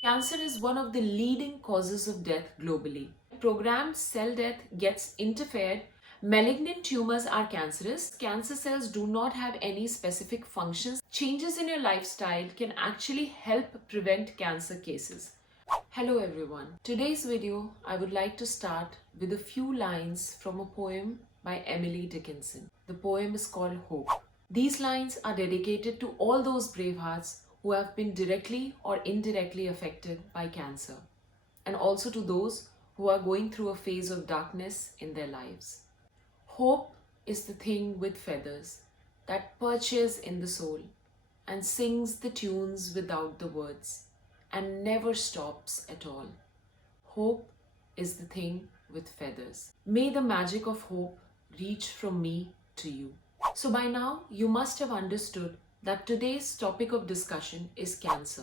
Cancer is one of the leading causes of death globally. Programmed cell death gets interfered. Malignant tumors are cancerous. Cancer cells do not have any specific functions. Changes in your lifestyle can actually help prevent cancer cases. Hello everyone. Today's video I would like to start with a few lines from a poem by Emily Dickinson. The poem is called Hope. These lines are dedicated to all those brave hearts who have been directly or indirectly affected by cancer, and also to those who are going through a phase of darkness in their lives. Hope is the thing with feathers that perches in the soul and sings the tunes without the words and never stops at all. Hope is the thing with feathers. May the magic of hope reach from me to you. So by now, you must have understood that today's topic of discussion is cancer.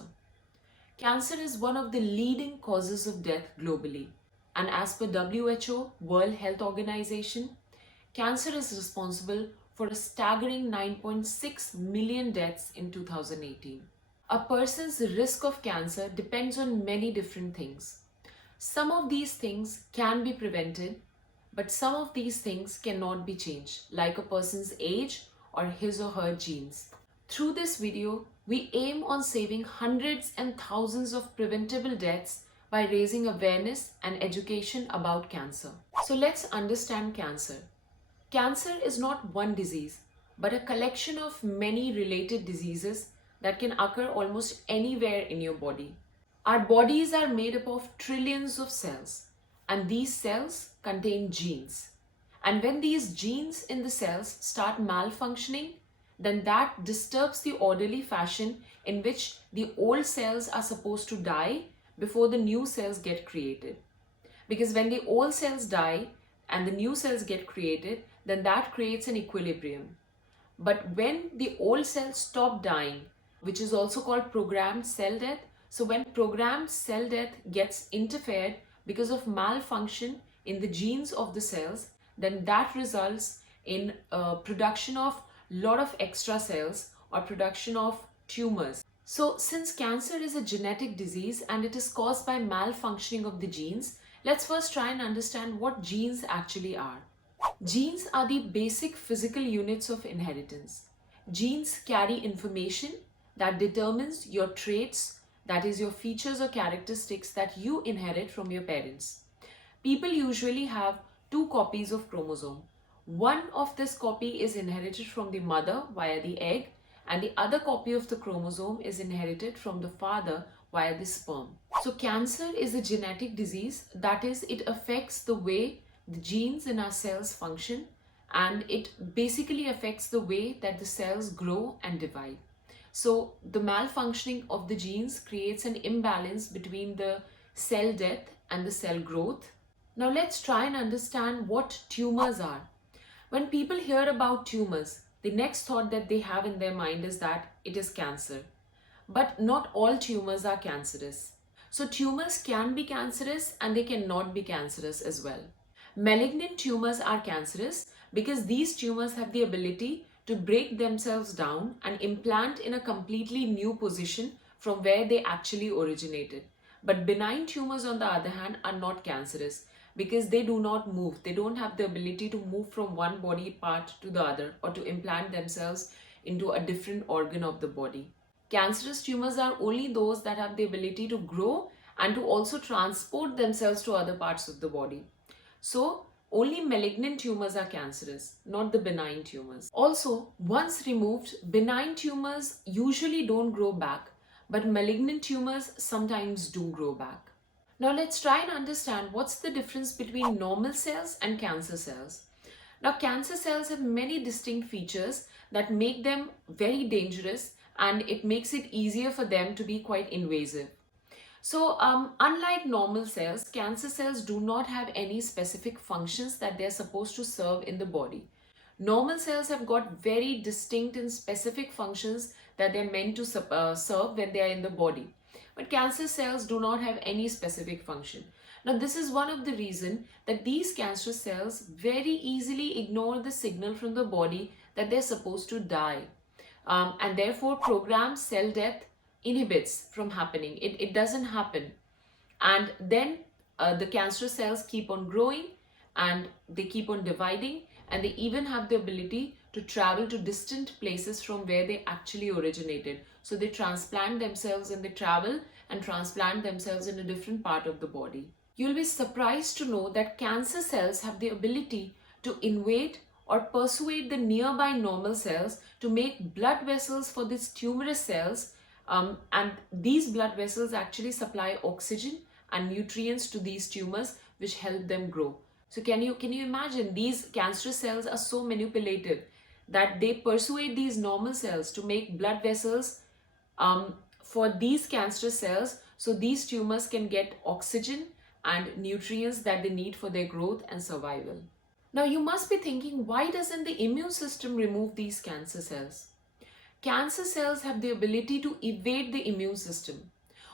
Cancer is one of the leading causes of death globally. And as per WHO, World Health Organization, cancer is responsible for a staggering 9.6 million deaths in 2018. A person's risk of cancer depends on many different things. Some of these things can be prevented, but some of these things cannot be changed, like a person's age or his or her genes. Through this video, we aim on saving hundreds and thousands of preventable deaths by raising awareness and education about cancer. So let's understand cancer. Cancer is not one disease, but a collection of many related diseases that can occur almost anywhere in your body. Our bodies are made up of trillions of cells, and these cells contain genes. And when these genes in the cells start malfunctioning, then that disturbs the orderly fashion in which the old cells are supposed to die before the new cells get created. Because when the old cells die and the new cells get created, then that creates an equilibrium. But when the old cells stop dying, which is also called programmed cell death, so when programmed cell death gets interfered because of malfunction in the genes of the cells, then that results in production of lot of extra cells or production of tumors. So since cancer is a genetic disease and it is caused by malfunctioning of the genes, let's first try and understand what genes actually are. Genes are the basic physical units of inheritance. Genes carry information that determines your traits, that is your features or characteristics that you inherit from your parents. People usually have two copies of chromosome. One of this copy is inherited from the mother via the egg, and the other copy of the chromosome is inherited from the father via the sperm. So cancer is a genetic disease, that is, it affects the way the genes in our cells function, and it basically affects the way that the cells grow and divide. So the malfunctioning of the genes creates an imbalance between the cell death and the cell growth. Now let's try and understand what tumors are. When people hear about tumors, the next thought that they have in their mind is that it is cancer. But not all tumors are cancerous. So tumors can be cancerous and they cannot be cancerous as well. Malignant tumors are cancerous because these tumors have the ability to break themselves down and implant in a completely new position from where they actually originated. But benign tumors, on the other hand, are not cancerous because they do not move. They don't have the ability to move from one body part to the other or to implant themselves into a different organ of the body. Cancerous tumors are only those that have the ability to grow and to also transport themselves to other parts of the body. So, only malignant tumors are cancerous, not the benign tumors. Also, once removed, benign tumors usually don't grow back, but malignant tumors sometimes do grow back. Now let's try and understand what's the difference between normal cells and cancer cells. Now cancer cells have many distinct features that make them very dangerous, and it makes it easier for them to be quite invasive. So unlike normal cells, cancer cells do not have any specific functions that they're supposed to serve in the body. Normal cells have got very distinct and specific functions that they're meant to serve when they are in the body. But cancer cells do not have any specific function. Now this is one of the reasons that these cancer cells very easily ignore the signal from the body that they're supposed to die. And therefore programmed cell death inhibits from happening. It doesn't happen. And then the cancerous cells keep on growing and they keep on dividing, and they even have the ability to travel to distant places from where they actually originated. So they transplant themselves and they travel and transplant themselves in a different part of the body. You'll be surprised to know that cancer cells have the ability to invade or persuade the nearby normal cells to make blood vessels for these tumorous cells, and these blood vessels actually supply oxygen and nutrients to these tumors, which help them grow. So can you imagine, these cancerous cells are so manipulative that they persuade these normal cells to make blood vessels for these cancerous cells, so these tumors can get oxygen and nutrients that they need for their growth and survival. Now you must be thinking, why doesn't the immune system remove these cancer cells? Cancer cells have the ability to evade the immune system.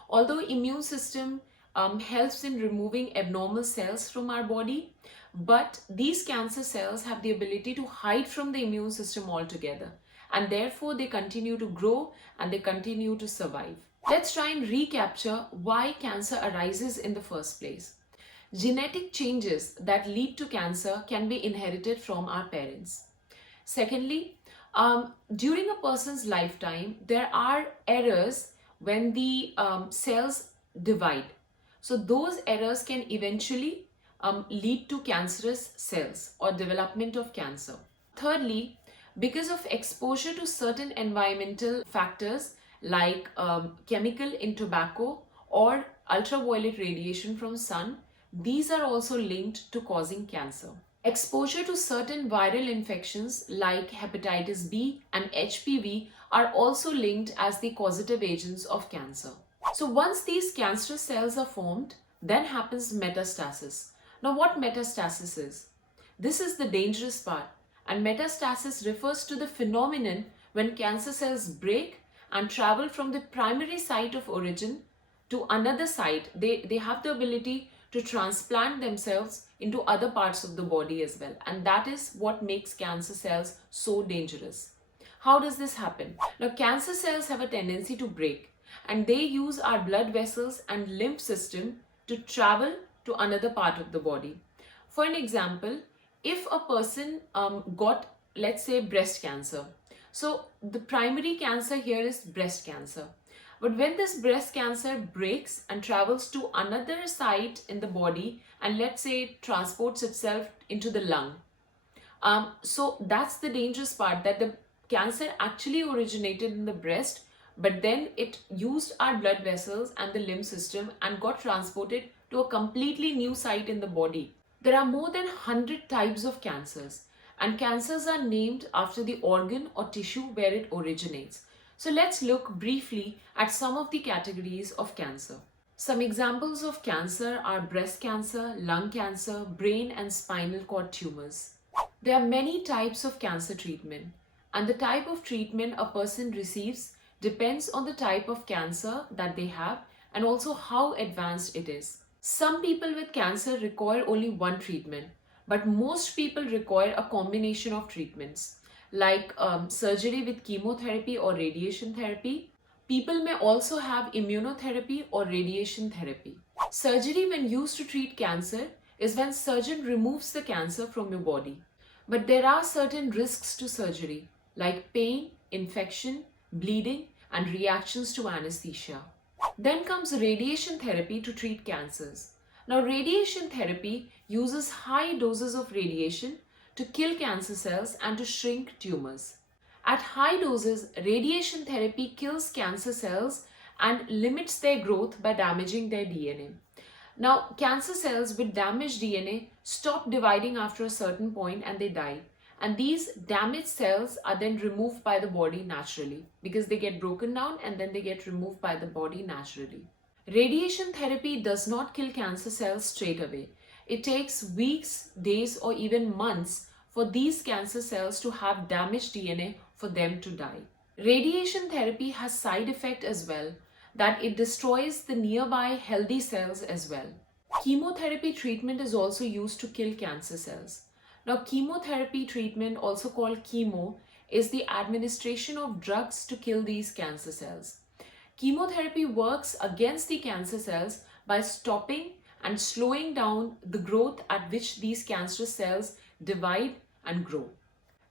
Although immune system helps in removing abnormal cells from our body, but these cancer cells have the ability to hide from the immune system altogether, and therefore they continue to grow and they continue to survive. Let's try and recapture why cancer arises in the first place. Genetic changes that lead to cancer can be inherited from our parents. Secondly, during a person's lifetime, there are errors when the cells divide. So those errors can eventually lead to cancerous cells or development of cancer. Thirdly, because of exposure to certain environmental factors like chemical in tobacco or ultraviolet radiation from sun, these are also linked to causing cancer. Exposure to certain viral infections like hepatitis B and HPV are also linked as the causative agents of cancer. So once these cancerous cells are formed, then happens metastasis. Now what metastasis is? This is the dangerous part, and metastasis refers to the phenomenon when cancer cells break and travel from the primary site of origin to another site. They have the ability to transplant themselves into other parts of the body as well, and that is what makes cancer cells so dangerous. How does this happen? Now cancer cells have a tendency to break, and they use our blood vessels and lymph system to travel to another part of the body. For an example, if a person got, let's say, breast cancer, so the primary cancer here is breast cancer. But when this breast cancer breaks and travels to another site in the body, and let's say it transports itself into the lung, so that's the dangerous part, that the cancer actually originated in the breast, but then it used our blood vessels and the lymph system and got transported to a completely new site in the body. There are more than 100 types of cancers, and cancers are named after the organ or tissue where it originates. So let's look briefly at some of the categories of cancer. Some examples of cancer are breast cancer, lung cancer, brain and spinal cord tumors. There are many types of cancer treatment, and the type of treatment a person receives depends on the type of cancer that they have and also how advanced it is. Some people with cancer require only one treatment, but most people require a combination of treatments like surgery with chemotherapy or radiation therapy. People may also have immunotherapy or radiation therapy. Surgery, when used to treat cancer, is when surgeon removes the cancer from your body. But there are certain risks to surgery like pain, infection, bleeding and reactions to anesthesia. Then comes radiation therapy to treat cancers. Now radiation therapy uses high doses of radiation to kill cancer cells and to shrink tumors. At high doses, radiation therapy kills cancer cells and limits their growth by damaging their DNA. Now, cancer cells with damaged DNA stop dividing after a certain point and they die. And these damaged cells are then removed by the body naturally because they get broken down and then they get removed by the body naturally. Radiation therapy does not kill cancer cells straight away. It takes weeks, days, or even months for these cancer cells to have damaged DNA for them to die. Radiation therapy has side effect as well, that it destroys the nearby healthy cells as well. Chemotherapy treatment is also used to kill cancer cells. Now, chemotherapy treatment, also called chemo, is the administration of drugs to kill these cancer cells. Chemotherapy works against the cancer cells by stopping and slowing down the growth at which these cancerous cells divide and grow.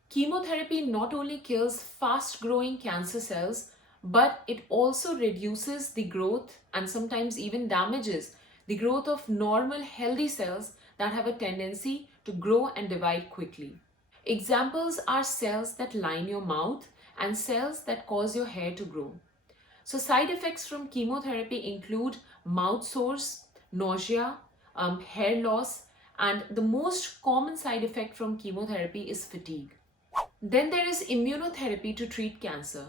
Chemotherapy not only kills fast growing cancer cells, but it also reduces the growth and sometimes even damages the growth of normal healthy cells that have a tendency to grow and divide quickly. Examples are cells that line your mouth and cells that cause your hair to grow. So side effects from chemotherapy include mouth sores, nausea, hair loss, and the most common side effect from chemotherapy is fatigue. Then there is immunotherapy to treat cancer.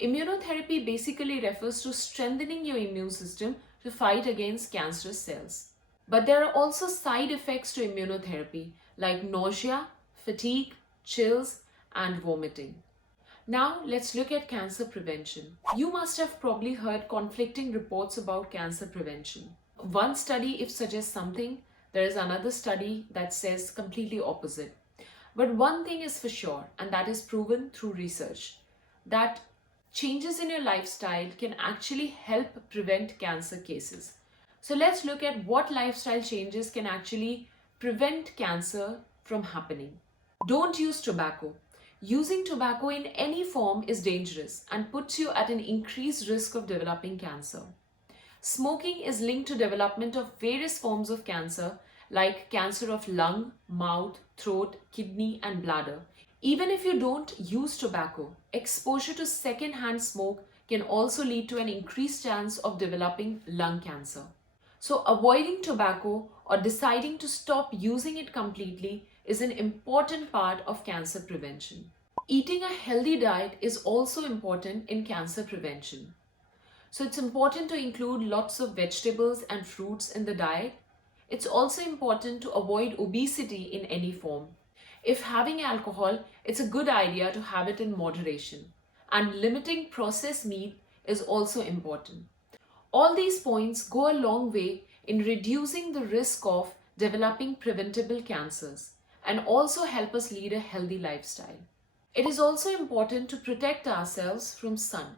Immunotherapy basically refers to strengthening your immune system to fight against cancerous cells. But there are also side effects to immunotherapy like nausea, fatigue, chills, and vomiting. Now let's look at cancer prevention. You must have probably heard conflicting reports about cancer prevention. One study if suggests something, there is another study that says completely opposite. But one thing is for sure, and that is proven through research, that changes in your lifestyle can actually help prevent cancer cases. So let's look at what lifestyle changes can actually prevent cancer from happening. Don't use tobacco. Using tobacco in any form is dangerous and puts you at an increased risk of developing cancer. Smoking is linked to development of various forms of cancer like cancer of lung, mouth, throat, kidney, and bladder. Even if you don't use tobacco, exposure to second-hand smoke can also lead to an increased chance of developing lung cancer. So avoiding tobacco or deciding to stop using it completely is an important part of cancer prevention. Eating a healthy diet is also important in cancer prevention. So it's important to include lots of vegetables and fruits in the diet. It's also important to avoid obesity in any form. If having alcohol, it's a good idea to have it in moderation. And limiting processed meat is also important. All these points go a long way in reducing the risk of developing preventable cancers and also help us lead a healthy lifestyle. It is also important to protect ourselves from sun.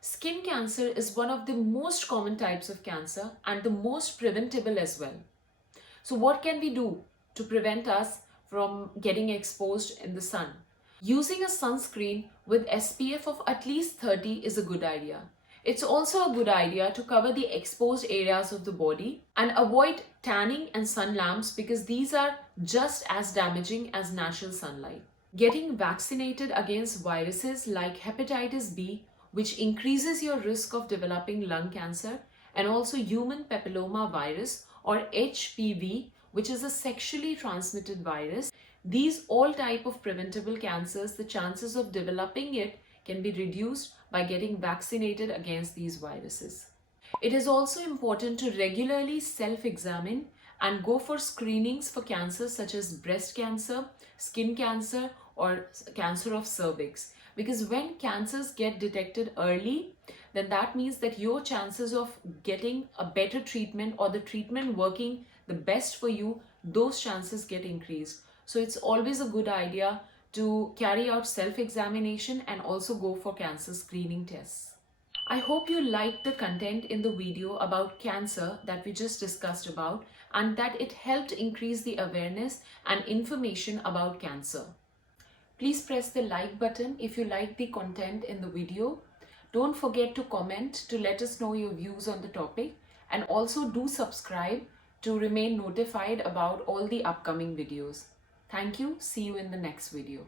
Skin cancer is one of the most common types of cancer and the most preventable as well. So what can we do to prevent us from getting exposed in the sun? Using a sunscreen with SPF of at least 30 is a good idea. It's also a good idea to cover the exposed areas of the body and avoid tanning and sun lamps because these are just as damaging as natural sunlight. Getting vaccinated against viruses like hepatitis B, which increases your risk of developing lung cancer, and also human papilloma virus or HPV, which is a sexually transmitted virus. These all type of preventable cancers, the chances of developing it can be reduced by getting vaccinated against these viruses. It is also important to regularly self-examine and go for screenings for cancers such as breast cancer, skin cancer, or cancer of cervix. Because when cancers get detected early, then that means that your chances of getting a better treatment or the treatment working the best for you, those chances get increased. So it's always a good idea to carry out self-examination and also go for cancer screening tests. I hope you liked the content in the video about cancer that we just discussed about and that it helped increase the awareness and information about cancer. Please press the like button if you like the content in the video. Don't forget to comment to let us know your views on the topic, and also do subscribe to remain notified about all the upcoming videos. Thank you. See you in the next video.